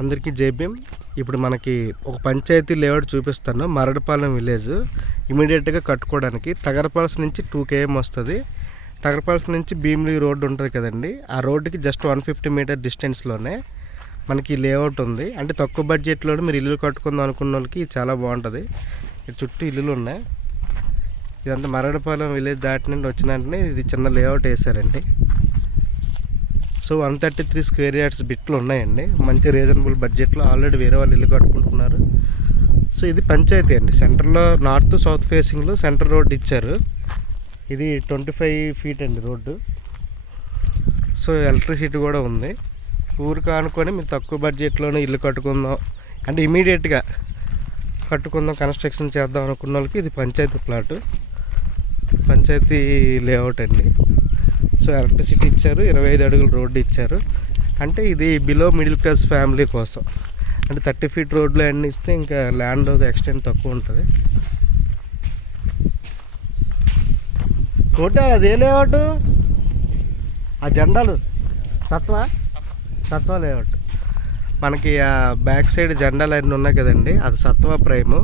అందరికీ జేబీఎం. ఇప్పుడు మనకి ఒక పంచాయతీ లేఅవుట్ చూపిస్తాను. మరడపాలెం విలేజ్ ఇమీడియట్గా కట్టుకోవడానికి తగరపాలెం నుంచి 2 km వస్తుంది. తగరపాలెం నుంచి భీమిలి రోడ్డు ఉంటుంది కదండి, ఆ రోడ్డుకి జస్ట్ 150 మీటర్ డిస్టెన్స్లోనే మనకి లేఅవుట్ ఉంది. అంటే తక్కువ బడ్జెట్లో మీరు ఇల్లు కట్టుకుందాం అనుకున్న వాళ్ళకి చాలా బాగుంటుంది. చుట్టూ ఇల్లులు ఉన్నాయి. ఇదంతా మరడపాలెం విలేజ్ దాటి నుండి వచ్చిన వెంటనే ఇది చిన్న లేఅవుట్ వేసారండి. సో 133 స్క్వేర్ యార్డ్స్ బిట్లు ఉన్నాయండి. మంచి రీజనబుల్ బడ్జెట్లో ఆల్రెడీ వేరే వాళ్ళు ఇల్లు కట్టుకుంటున్నారు. సో ఇది పంచాయతీ అండి. సెంటర్లో నార్త్ సౌత్ ఫేసింగ్లో సెంటర్ రోడ్ ఇచ్చారు. ఇది 25 feet అండి రోడ్డు. సో ఎలక్ట్రిసిటీ కూడా ఉంది. ఊరికి ఆనుకొని మీరు తక్కువ బడ్జెట్లోనే ఇల్లు కట్టుకుందాం అంటే ఇమీడియట్గా కట్టుకుందాం, కన్స్ట్రక్షన్ చేద్దాం అనుకున్న వాళ్ళకి ఇది పంచాయతీ ప్లాటు, పంచాయతీ లేఅవుట్ అండి. సో ఎలక్ట్రిసిటీ ఇచ్చారు, 25 అడుగుల రోడ్డు ఇచ్చారు. అంటే ఇది బిలో మిడిల్ క్లాస్ ఫ్యామిలీ కోసం. అంటే 30 feet రోడ్లు అన్నీ ఇస్తే ఇంకా ల్యాండ్ ఎక్స్టెండ్ తక్కువ ఉంటుంది. కోట అదే లేఅవుట్, ఆ జెండాలు సత్వ లేఅవుట్. మనకి ఆ బ్యాక్ సైడ్ జెండాలు అన్నీ ఉన్నాయి కదండి, అది సత్వ ప్రైము.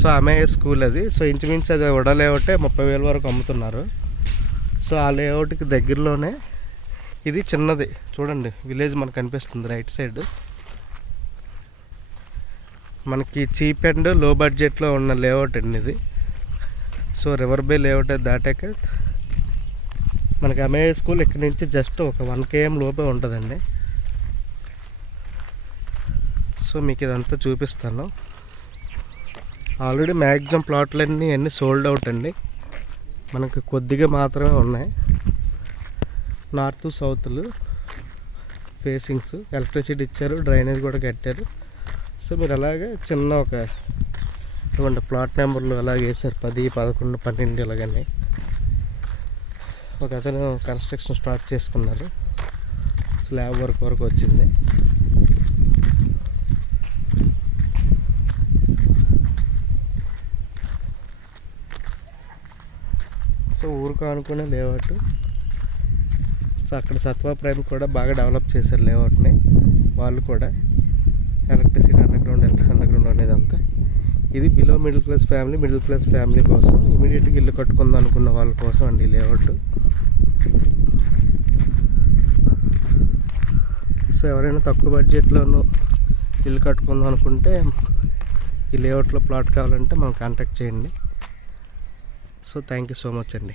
సో అమేయ స్కూల్ అది. సో ఇంచుమించు అది వడ లేఅవుటే 30,000 వరకు అమ్ముతున్నారు. సో ఆ లేఅవుట్కి దగ్గరలోనే ఇది చిన్నది చూడండి విలేజ్ మనకు కనిపిస్తుంది రైట్ సైడ్. మనకి చీప్ అండ్ లో బడ్జెట్లో ఉన్న లేఅవుట్ అండి ఇది. సో రివర్ బే లేఅవుట్ దాటాక మనకి అమేయ స్కూల్ ఇక్కడి నుంచి జస్ట్ ఒక 1 km లోపే ఉంటుందండి. సో మీకు ఇదంతా చూపిస్తాను. ఆల్రెడీ మ్యాక్సిమం ప్లాట్లన్నీ అన్నీ సోల్డ్ అవుట్ అండి. మనకు కొద్దిగా మాత్రమే ఉన్నాయి. నార్త్ సౌత్లు ఫేసింగ్స్, ఎలక్ట్రిసిటీ ఇచ్చారు, డ్రైనేజ్ కూడా కట్టారు. సో మీరు అలాగే చిన్న ఒక ఇవ్వండి ప్లాట్ నెంబర్లు అలాగే వేసారు, 10, 11, 12 ఇలాగని. ఒక అతను కన్స్ట్రక్షన్ స్టార్ట్ చేసుకున్నారు. స్లాబ్ వర్క్ వరకు వచ్చింది. సో ఊరుకు అనుకునే లేఅవుట్. సో అక్కడ సత్వ ప్రైమ్ కూడా బాగా డెవలప్ చేశారు లేఅవుట్ని. వాళ్ళు కూడా ఎలక్ట్రిసిటీ అండర్గ్రౌండ్ అనేది అంతా. ఇది బిలో మిడిల్ క్లాస్ ఫ్యామిలీ కోసం ఇమీడియట్గా ఇల్లు కట్టుకుందాం అనుకున్న వాళ్ళ కోసం అండి ఈ లేఅవుట్. సో ఎవరైనా తక్కువ బడ్జెట్లోనూ ఇల్లు కట్టుకుందాం అనుకుంటే ఈ లేఅవుట్లో ప్లాట్ కావాలంటే మనం కాంటాక్ట్ చేయండి. So thank you so much అండి.